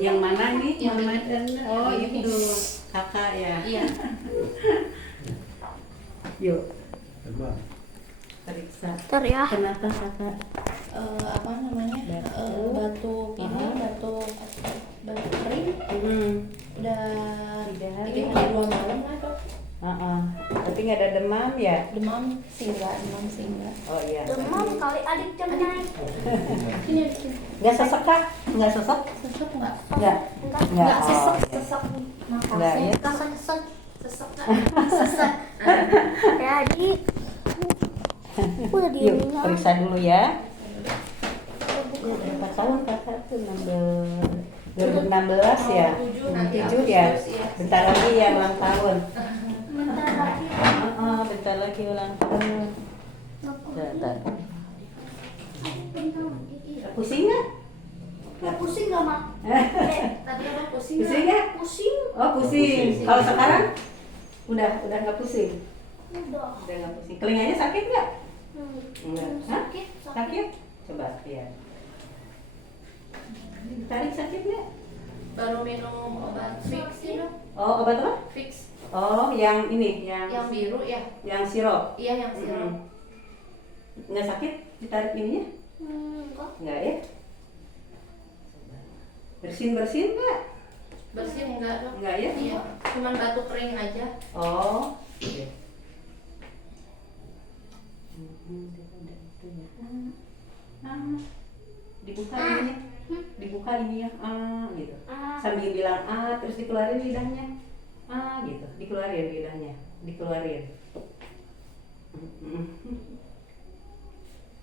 Yang mana nih? Yang Mama ini. dan oh Yang ini. itu kakak ya. Iya. Yuk Coba. periksa. Ntar ya. Kenapa kakak? Apa namanya? Batuk ini, batuk kering. Udah Tiga 3 hari 2 malam lah dok. Tapi nggak ada demam ya? Demam sih enggak. Oh iya. Demam kali adik jam naik. Sini adik sini. Nggak sesek kak? Nggak sesek? Sesek enggak? Nggak. Enggak Oh, sesek, iya. sesek Nggak ya? Kakak sesek. Sesek Sesek. Ya adik. Udah Yuk diaminnya. periksa dulu ya. Berapa tahun kakak tuh? 2016 ya? 7 ya? Agustus, ya. Bentar lagi ya ulang tahun. Bentar lagi. Bentar lagi ulang tahun. Bentar. Pusing nggak? Nggak pusing nggak mak? Tadi apa pusing Pusing nggak? nggak? Pusing. Oh pusing. Kalau sekarang? Udah nggak pusing? Udah. Udah nggak pusing. Telinganya sakit nggak? Enggak. Hah? Sakit. Sakit? Coba lihat. Tarik sakit nggak? Baru minum obat fix ya dok. Oh obat apa? Fix. Oh yang ini, Yang biru ya? yang sirop. Iya yang sirup. Nggak sakit? Ditarik ininya? Enggak. Nggak ya? Bersin nggak? Bersih enggak dok? Nggak ya? Iya. Cuman batuk kering aja. Oh. Oke. Dibuka ininya. Dibuka ini ya. Gitu. Sambil bilang terus dikeluarin lidahnya. Gitu. Dikeluarin lidahnya. Dikeluarin.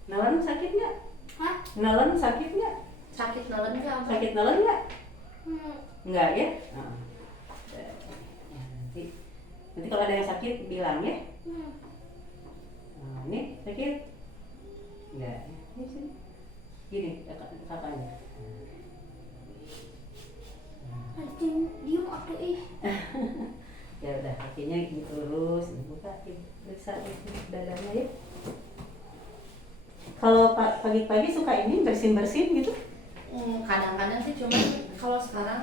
Nelen sakit nggak? Hah? Nelen sakit nggak? Sakit nelen enggak? Sakit nelen nggak? Hmm. Enggak ya? Nanti kalau ada yang sakit bilang ya. Ini sakit? Enggak. Ini sini. Gini kakaknya. Adik diem atuh ih. Ya udah kakinya gitu lurus, buka periksa dadanya ya. Kalau pagi-pagi suka ini bersin-bersin gitu? Kadang-kadang sih cuman kalau sekarang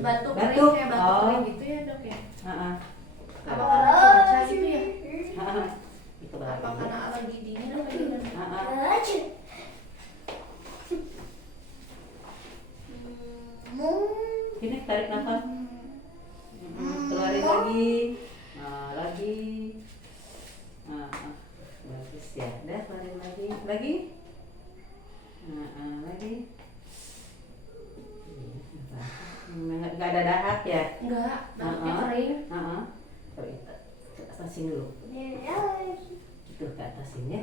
batuk kering Batuk? kayak batuk Oh. kering gitu ya dok ya. Apa karena Oh, cuaca gitu ya? Itu Apa berarti. karena alergi dingin apa gimana? Aja. Ini tarik nafas. Keluarin lagi. Lagi. Bagus ya. Udah keluarin lagi. Lagi. Lagi. Nggak ada dahak ya? Enggak, batuknya kering. Ke atasin dulu. Itu ke atasin ya.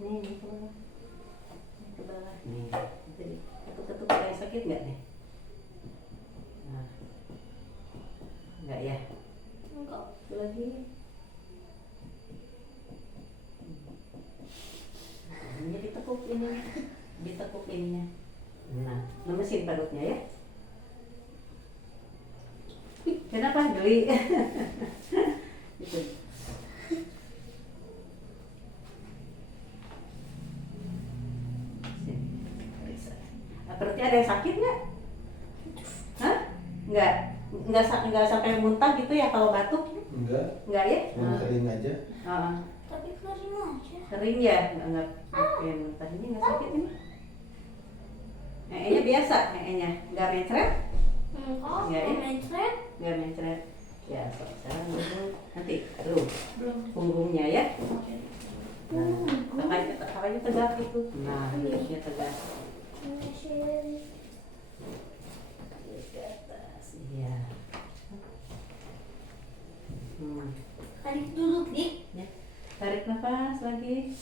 Nih ke bawah. Ke bawah. Nih. Jadi ketuk-ketuk ada yang sakit nggak nih? Nggak ya? Enggak. Satu lagi. Ini ditekuk ini. Ditekuk ininya. Nah, lemesin perutnya ya. Kenapa geli? Gitu. Perutnya ada yang sakit nggak? Hah? Nggak sampai muntah gitu ya kalau batuk? Nggak ya? Cuma kering aja. Tapi kering aja. Kering ya? Nggak kayak muntah. Ini nggak sakit ini? Nya biasa, nya nggak mencret? Enggak. Nggak ya? Mencret. Nggak mencret. Ya, sekarang dulu. Nanti dulu Belum. punggungnya ya. Nah, kakaknya tegak itu. Nah, hidupnya tegak. Ke atas, iya. Adik duduk dik. Ya. Tarik nafas lagi.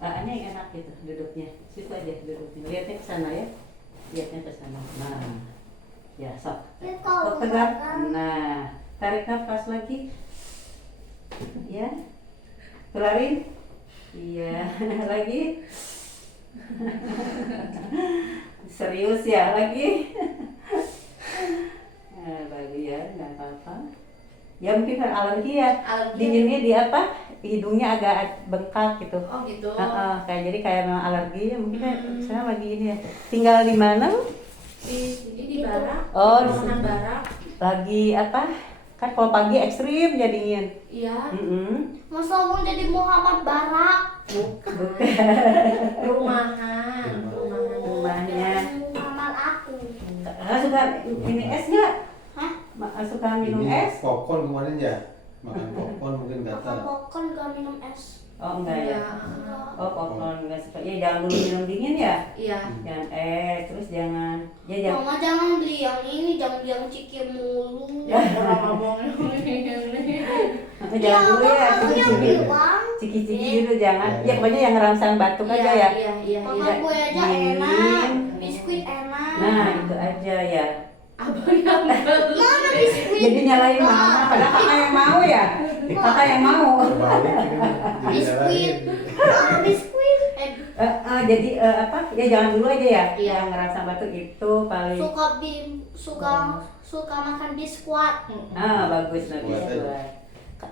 Ini yang enak gitu duduknya. Situ aja duduknya. Lihatnya ke sana ya. Lihatnya ke sana. Nah. Ya, sok. Sok tegak. Nah, tarik nafas lagi. Ya. Keluarin. Iya, lagi. Serius ya lagi. Lagi ya, nggak apa-apa. Ya mungkin kan alergi ya. Alergi. Dinginnya di apa? hidungnya agak bengkak gitu. Oh gitu. Kayak jadi kayak memang alergi ya mungkin saya lagi ini ya. Tinggal di mana? Di sini di Barak. Oh, di Perumahan sini. Barak. Lagi apa? Kan kalau pagi ekstrim jadinya. Iya. Masa mau jadi Muhammad Barak? Rumahan. Rumahnya. Muhammad aku. Suka ini es nggak? Hah? Suka minum Ini es? popcorn kemarin ya, makan popcorn mungkin Makan gatal. popcorn gak minum es. Oh enggak ya? Iya. Oh popcorn nggak suka. Ya jangan dulu minum dingin ya. Iya. Jangan terus jangan. Ya jangan. Mama jangan beli yang ini, jangan beli yang ciki mulu. Ya. Orang ngomongnya. Jangan dulu ya. Abang yang bilang. Ciki-ciki dulu jangan. Ya pokoknya yang ngerangsang batuk aja ya. Iya, iya, Mama iya. gue aja Dingin. enak, biskuit enak. Nah itu aja ya. Abang yang beli. Mana biskuit? Jadi nyalain mama. Padahal kakak yang mau ya. Kakak yang mau. Terbalik ini, jadi Biskuit. nyalahin. Ah, biskuit. Jadi apa? Ya jangan dulu aja ya. Iya. Yang ngerangsang batuk itu paling. Suka makan biskuit. Bagus bagus Buat aja. buat.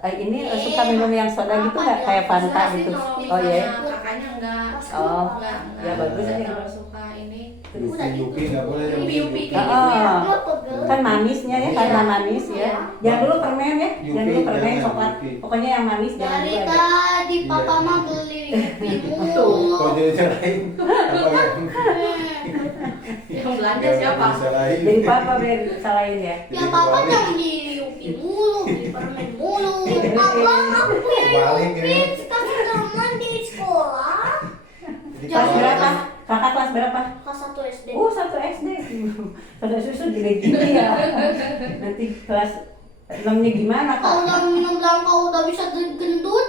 Ini suka minum yang soda gitu nggak kayak Fanta Enggak sih, gitu? kalau Oh ya. misalnya kakaknya enggak. Oh. Enggak. Ya, bagus Saya aja. kalau suka ini. Yupi nggak boleh yang Yupi Yupi. kayak gitu ya. Oh. Kan manisnya ya, karena manis ya. Jangan dulu permen ya, jangan dulu permen jangan, coklat. Yupi. Pokoknya yang manis jangan Dari dulu aja. tadi papa Iya. mah beli Yupi Tuh, mulu. kok jadi nyalahin? Apa yang? Yang belanja Yang siapa? disalahin? Jadi papa biar salahin ya. Ya papa jangan beli Yupi mulu, beli permen mulu. Abang aku punya Balik Yupi, ya. tapi teman di sekolah. Jadi Kelas kalau- berapa? Kakak kelas berapa? Kelas 1 SD. Satu SD. Pada susu gede-gede ya. Nanti kelas 6-nya gimana Kalau kak? udah minum langka udah bisa gendut.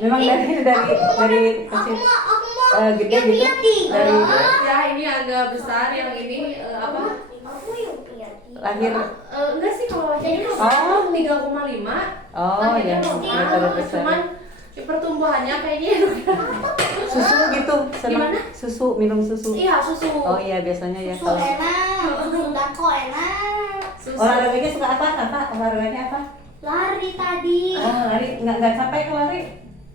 Memang dari Aku kecil. mah Gede yang gitu? punya 3. Dari- Ya ini agak besar yang ini apa? Aku yang punya 3. Lahir. Enggak sih kalau lahirnya Oh. 3,5. Oh Lahirnya ya, normal, betul besar. cuman pertumbuhannya kayaknya Susu gitu, senang Gimana? susu, minum susu. iya susu. Oh iya biasanya ya Susu kalau enak, susu dako enak. Susu. olahraganya suka apa kakak? Olahraganya apa? Lari tadi. Oh lari, nggak capek ke lari?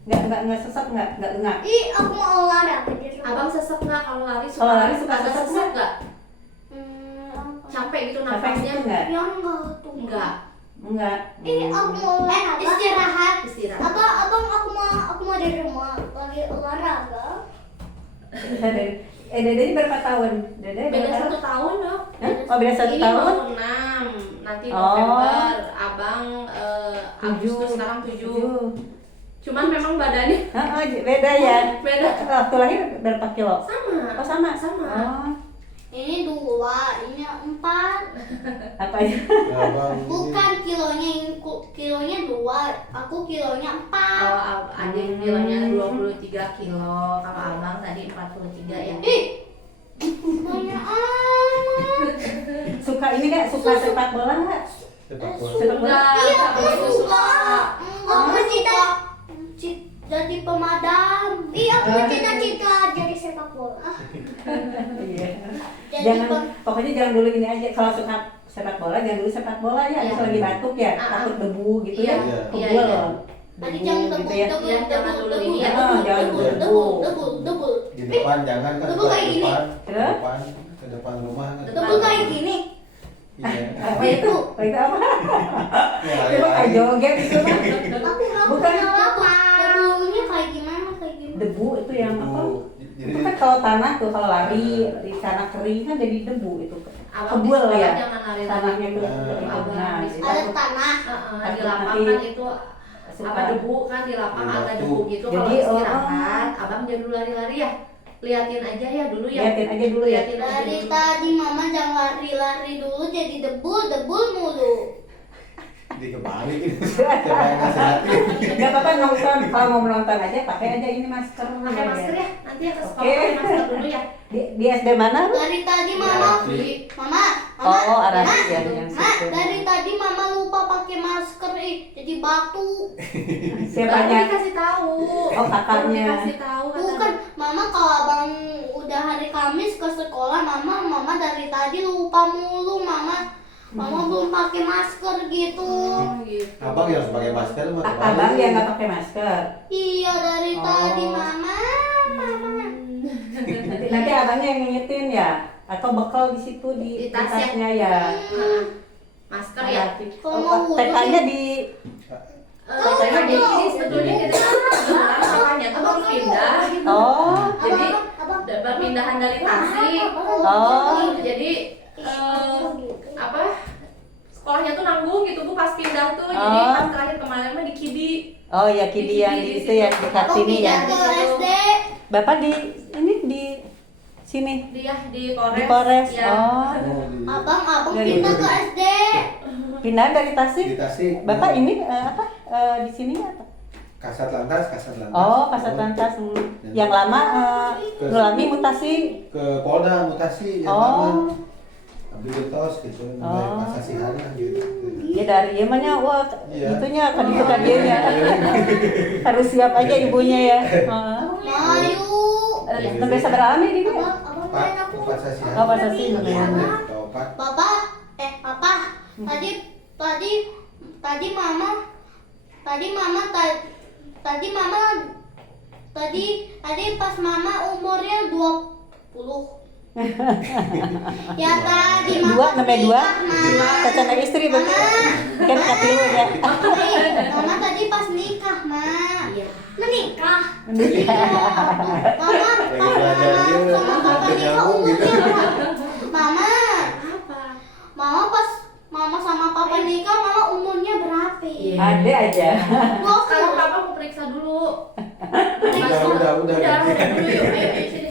Nggak sesat nggak enggak? Ih, aku mau olahraga di rumah. Abang sesek nggak kalau lari? Kalau lari suka agak sesek sesek nggak? Apa? Capek gitu Capek nafasnya? gitu nggak? Ya enggak tuh. Enggak. Enggak. Ih, aku mau istirahat. Istirahat. Abang aku mau di rumah lagi olahraga. Dede berapa tahun? Dede Beda berapa 1 tahun dong. Hah? Oh beda 1 Ini tahun? mau 6, nanti Oh. November, abang Agustus 7. sekarang 7. Cuman memang badannya Beda ya. beda. Waktu lahir berapa kilo? Sama. Oh sama. Sama. Oh, Ini 2, ini 4. apa ya? Abang ini- Bukan kilonya 2, aku kilonya 4. Kalau adik kilonya 23 kilo, kalau abang tadi 43 ya. Ih, banyak amat. Suka ini nggak? Suka sepak bola nggak? Sepak bola. Sepak bola? Enggak, Iya, tapi aku itu suka. Aku cita jadi pemadam. Iya, aku cita-cita jadi sepak bola. Iya. Jadi Jangan, pokoknya jangan dulu ini aja. Kalau suka sepak bola, jangan dulu sepak bola ya. Iya. Kalau lagi batuk ya, Ah, ah. takut debu gitu Iya, ya. iya. Kebul. Iya, iya. Tadi jangan gitu ya. Iya, jangan dulu ini ya. Jangan dulu. debul. Di depan jangan kan? Debul kayak gini. Ke depan, ke depan rumah kan? Debul kayak gini. Iya. Apa itu? Apa itu apa? Ya, Itu kayak lari. joget itu mah. Aku Bukan. apa? Debulnya kayak gimana kayak gini? Debu itu yang apa? Jadi Itu kan kalau tanah tuh kalau lari di tanah kering kan jadi debu itu. Abang di Kebul sekolah ya. jangan lari-lari. Tanahnya tuh. Abang Nah, di itu Ada tanah. Di lapang kan itu suka. apa debu kan di lapang Iya, ada tuh. debu gitu. Kalau Jadi, istirahat, abang jangan dulu lari-lari ya. Liatin aja ya dulu ya. Liatin aja dulu ya. Liatin aja Dari dulu. tadi mama jangan lari-lari dulu jadi debul mulu. dikebalik ini. Siapa yang nasihatin? Gak apa-apa nonton, kalau mau menonton aja pakai aja ini masker. Pakai masker ya. Nanti ya ke sekolah Oke. pakai masker dulu ya. Di SD mana? Bu? Dari tadi mama, Arasi. mama, Oh, Arasi Ma, yang Ma, situ. dari tadi mama lupa pakai masker jadi batuk. Baru Siapanya? dikasih tahu. Oh, kakaknya. Baru dikasih tahu kata. Bukan, mama kalau abang udah hari Kamis ke sekolah, mama dari tadi lupa mulu, mama Mama belum pakai masker gitu. Oh, gitu. Abang yang harus pakai masker mah. Abang yang nggak pakai masker. Iya dari Oh. tadi mama. Nanti abangnya yang ngingetin ya, atau bekal di situ di Di tas ya? tasnya ya. Heeh. Masker ya. Kalau mau wudhu TK-nya di Katanya di sini sebetulnya kita kan makanya tuh baru pindah. oh Jadi perpindahan dari Tasik. oh Jadi apa? Sekolahnya tuh nanggung gitu Bu pas pindah tuh. Jadi Oh. pas terakhir kemarin mah di Kidi. oh ya Kidi yang di itu ya dekat sini ya. Ke SD. Bapak di ini di sini Dia di Polres. di Polres. Ya. Oh Abang Dari- pindah ke SD. pindah dari Di Tasik. Tasik. Bapak ini di sini apa? Kasat Lantas. Oh Kasat Lantas yang lama ngelami mutasi. Ke Polda mutasi yang Oh. lama. Abdi Getos gitu, Oh. Pasasihan gitu. Ya dari Yemennya, wah Iya. itunya kan itu kan dianya. Harus siap aja ibunya ya. Ayo. Biasa beralami di mana? Abang Pak, main aku. Pasasihan. Oh, Pasasihan. Topat. Papa, papa, tadi mama pas mama umurnya 20. Ya tadi Dua, mama namanya dua. nikah, Ma. Kacana istri berarti kan katilu ya. Mama tadi pas nikah, Ma. Iya. Menikah. Menikah. Mama Lagi pas belajar mama dia, sama papa hampir nikah nyambung gitu. umurnya Mama, Apa? mama pas mama sama papa nikah, mama umurnya berapa? Iya. Ada aja. Sekarang Papa mau periksa dulu. Udah. Udah dulu yuk. Ayo sini.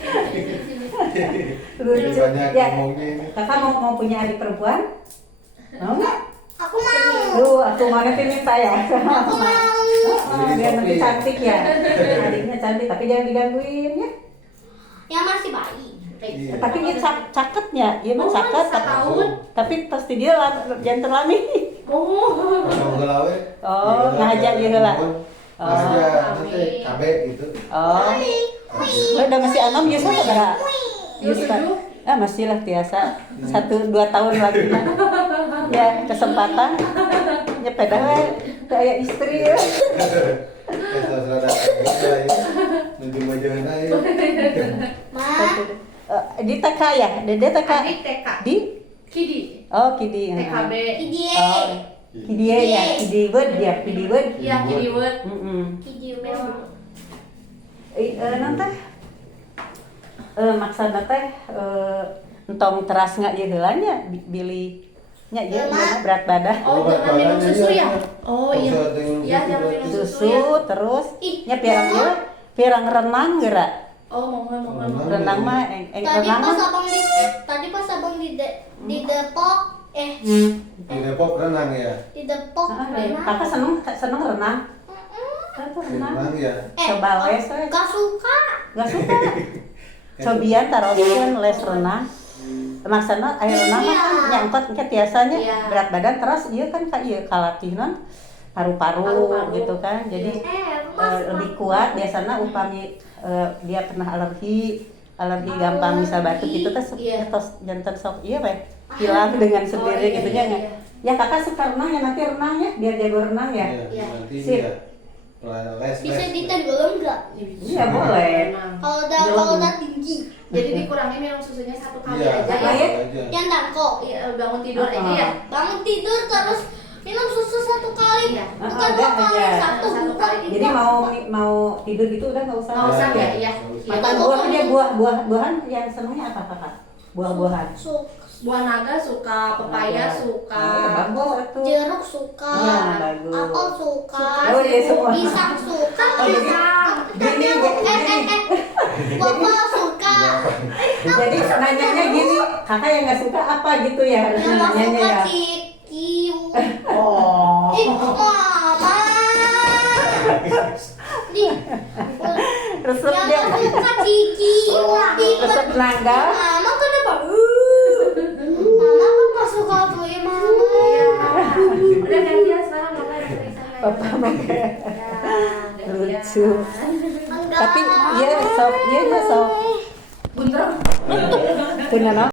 Lucu. Banyak Ya, ngomongnya ini. kakak mau punya adik perempuan? Mau nggak? Aku mau. Duh, aku mau nanti minta ya. Aku mau. Oh, biar nanti cantik ya. Adiknya cantik, tapi jangan digangguin ya. Yang masih bayi. Iya. Tapi dia caketnya, dia mah Oh, caket. setahun. Tapi pasti dia jangan terlami. Oh. Kalau gelawe. Oh, ngajak dia heula. Ngajak nanti cabe gitu. Oh, udah masih anom ya saya bara. Ya, setuju. Masih lah biasa 1-2 tahun lagi lah. Ya kesempatan. Ya padahal kayak istri ya. Selada nuju majalah ya. Ma, Di TK ya, Dede TK. Adik TK. Di Kidi. oh Kidi. TKB. Kidie. Oh, Kidi ya, Kidi word ya, Kidi word. Iya, Kidi Word. Kidie memang. Nanti maksudnya teh entong teras nggak ya heulanya bili nya ya berat badan Oh, jangan minum susu ya? Oh, iya. Iya, jangan minum susu terus nya pirang renang gerak Oh, mohon. renang mah renang mah Tadi pas abang di Depok, Di Depok renang ya. di Depok renang. kakak seneng renang kakak renang Renang ya. coba les Gak suka. nggak suka cobian taruhin les renang maksudnya air renang mah kan nyangkut biasanya Iya. berat badan terus iya kan kayak kalatinan paru-paru Paru-paru. gitu kan jadi lebih kuat biasanya upami dia pernah alergi gampang misal batuk gitu terus Iya. jantan sok iya pak hilang dengan sendiri iya, gitu iya, nya iya. ya kakak suka renang ya nanti renang ya biar jago renang ya Iya. Nanti Sip. dia les. Bisa ditenggelam nggak? Iya, boleh. Kalau udah tinggi. Jadi dikurangi minum susunya 1 kali Iya, aja Apa ya. ya? aja. Yang dangkok. Iya, bangun tidur aja ya. Bangun tidur terus minum susu 1 kali. Iya. Bukan Ada 2 kali, aja. 1 Satu bukan. kali. jadi mau tidur gitu udah nggak usah Nggak usah ya, iya. makan buah aja buah-buahan yang senengnya apa kakak buah-buahan Buah naga suka, pepaya suka. bagus itu Jeruk suka. Nah, bagus. Apel suka. Oh, iya, semua. Pisang suka. Oh, jadi- Pisang. gini Buah suka. jadi nanyanya gini kakak yang nggak suka apa gitu ya harus Yang nggak nanyanya suka ya cikiu. oh Ih, mama. Nih, resep yang dia nggak suka cikiu. resep nangga Mama kenapa? Mama kan nggak suka tuh ya mama. Iya. Udah gantian sekarang mama yang periksa. papa pakai Ya, lucu Enggak. tapi iya sok Bunter. punya